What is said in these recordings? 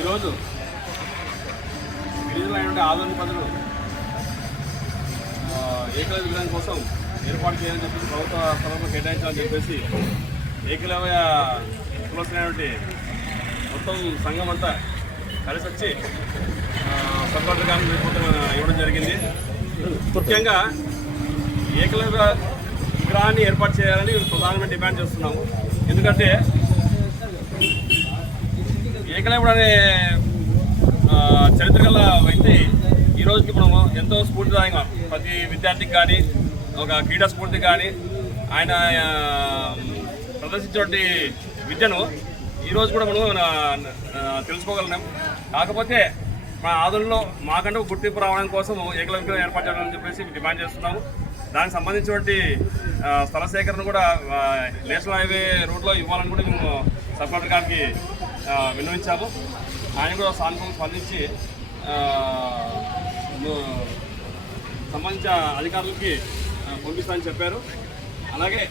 ఈరోజు గిరిజనులైనటువంటి ఆదోని ప్రజలు ఏకలవ్య విగ్రహం కోసం ఏర్పాటు చేయాలని చెప్పేసి ప్రభుత్వ స్థలంలో కేటాయించాలని చెప్పేసి ఏకలవ్య కులస్తులైనటువంటి మొత్తం సంఘం అంతా కలిసి వచ్చి సర్పంచ్ గారిని ఇవ్వడం జరిగింది. ముఖ్యంగా ఏకలవ్య విగ్రహాన్ని ఏర్పాటు చేయాలని ప్రధానమైన డిమాండ్ చేస్తున్నాము. ఎందుకంటే ఏకలవ్యుడు అనే చరిత్ర గల వ్యక్తి ఈ రోజుకి మనం ఎంతో స్ఫూర్తిదాయంగా ప్రతి విద్యార్థికి కానీ ఒక క్రీడా స్ఫూర్తికి కానీ ఆయన ప్రదర్శించినటువంటి విద్యను ఈరోజు కూడా మనం తెలుసుకోగలం. కాకపోతే మా ఆదుల్లో మాకంటూ గుర్తింపు రావడం కోసం ఏకలవ్య విగ్రహం ఏర్పాటు చేయాలని చెప్పేసి డిమాండ్ చేస్తున్నాము. దానికి సంబంధించినటువంటి స్థల సేకరణ కూడా నేషనల్ హైవే రూట్లో ఇవ్వాలని కూడా మేము సబ్ గారికి విన్నవించాము. ఆయన కూడా సానుకూలంగా స్పందించి సంబంధించిన అధికారులకి పంపిస్తామని చెప్పారు. అలాగే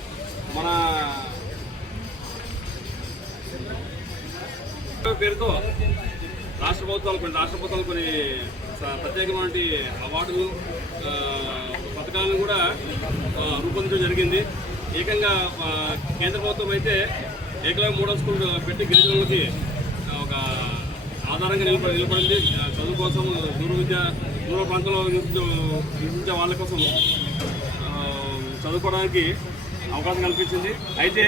మన పేరుతో రాష్ట్ర ప్రభుత్వాలు కొన్ని ప్రత్యేకమైన అవార్డులు పథకాలను కూడా రూపొందించడం జరిగింది. ఏకంగా కేంద్ర ప్రభుత్వం అయితే ఏకలవ్య మోడల్ స్కూల్ పెట్టి గిరిజనులకి ఒక ఆధారంగా నిలబడింది. చదువు కోసం దూర ప్రాంతంలో నివసించే వాళ్ళ కోసం చదువుకోవడానికి అవకాశం కల్పించింది. అయితే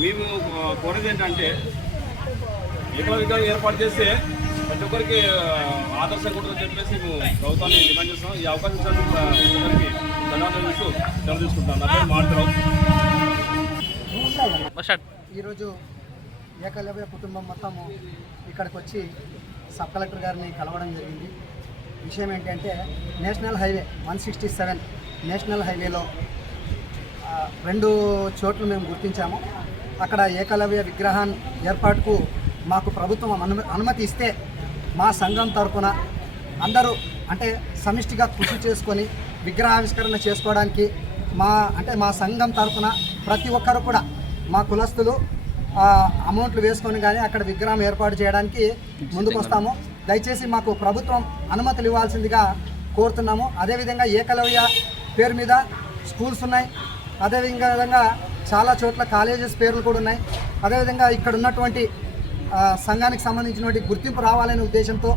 మేము కోరేది ఏంటంటే ఏకలవ్య విగ్రహం ఏర్పాటు చేస్తే ప్రతి ఒక్కరికి ఆదర్శంగా ఉంటుందని చెప్పేసి మేము ప్రభుత్వాన్ని డిమాండ్ చేస్తాం. ఈ అవకాశం ఇచ్చినందుకు ధన్యవాదాలు సెలవు తీసుకుంటాం. నా పేరు మాట్లాడరావు. ఈరోజు ఏకలవ్య కుటుంబం మొత్తము ఇక్కడికి వచ్చి సబ్ కలెక్టర్ గారిని కలవడం జరిగింది. విషయం ఏంటంటే నేషనల్ హైవే 167 నేషనల్ హైవేలో 2 చోట్ల మేము గుర్తించాము. అక్కడ ఏకలవ్య విగ్రహాన్ని ఏర్పాటుకు మాకు ప్రభుత్వం అనుమతి ఇస్తే మా సంఘం తరఫున అందరూ అంటే సమిష్టిగా కృషి చేసుకొని విగ్రహావిష్కరణ చేసుకోవడానికి మా సంఘం తరఫున ప్రతి ఒక్కరు కూడా మా కులస్తులు అమౌంట్లు వేసుకొని కానీ అక్కడ విగ్రహం ఏర్పాటు చేయడానికి ముందుకు వస్తాము. దయచేసి మాకు ప్రభుత్వం అనుమతులు ఇవ్వాల్సిందిగా కోరుతున్నాము. అదేవిధంగా ఏకలవ్య పేరు మీద స్కూల్స్ ఉన్నాయి. అదేవిధంగా చాలా చోట్ల కాలేజెస్ పేర్లు కూడా ఉన్నాయి. అదేవిధంగా ఇక్కడ ఉన్నటువంటి సంఘానికి సంబంధించినటువంటి గుర్తింపు రావాలనే ఉద్దేశంతో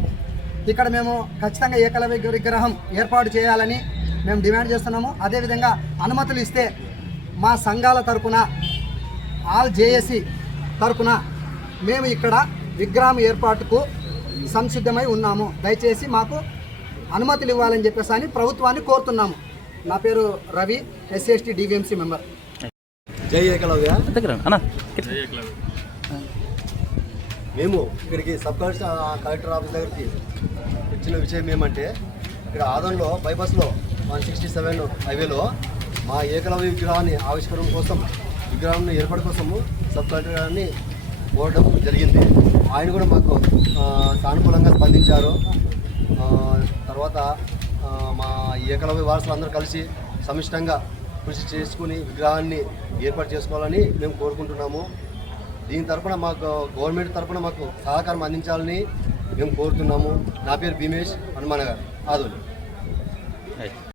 ఇక్కడ మేము ఖచ్చితంగా ఏకలవ్య విగ్రహం ఏర్పాటు చేయాలని మేము డిమాండ్ చేస్తున్నాము. అదేవిధంగా అనుమతులు ఇస్తే మా సంఘాల తరపున ఆల్ జేఏసీ తరపున మేము ఇక్కడ విగ్రహం ఏర్పాటుకు సంసిద్ధమై ఉన్నాము. దయచేసి మాకు అనుమతులు ఇవ్వాలని చెప్పేసి అని ప్రభుత్వాన్ని కోరుతున్నాము. నా పేరు రవి, SC/ST DVMC మెంబర్. జై ఏకలవ్య. మేము ఇక్కడికి సబ్ కలెక్టర్ ఆఫీస్ దగ్గరికి వచ్చిన విషయం ఏమంటే ఇక్కడ ఆదంలో బైపాస్లో 167 హైవేలో మా ఏకలవ్య విగ్రహాన్ని ఆవిష్కరణ కోసం విగ్రహాన్ని ఏర్పాటు కోసము సబ్ కలెక్టర్ గారిని కోరడం జరిగింది. ఆయన కూడా మాకు సానుకూలంగా స్పందించారు. తర్వాత మా ఏకలవ్య వారసులు అందరూ కలిసి సమిష్టంగా కృషి చేసుకుని విగ్రహాన్ని ఏర్పాటు చేసుకోవాలని మేము కోరుకుంటున్నాము. దీని తరఫున మాకు గవర్నమెంట్ తరఫున మాకు సహకారం అందించాలని మేము కోరుతున్నాము. నా పేరు భీమేష్ హనుమాన్ గారు, ఆదోని.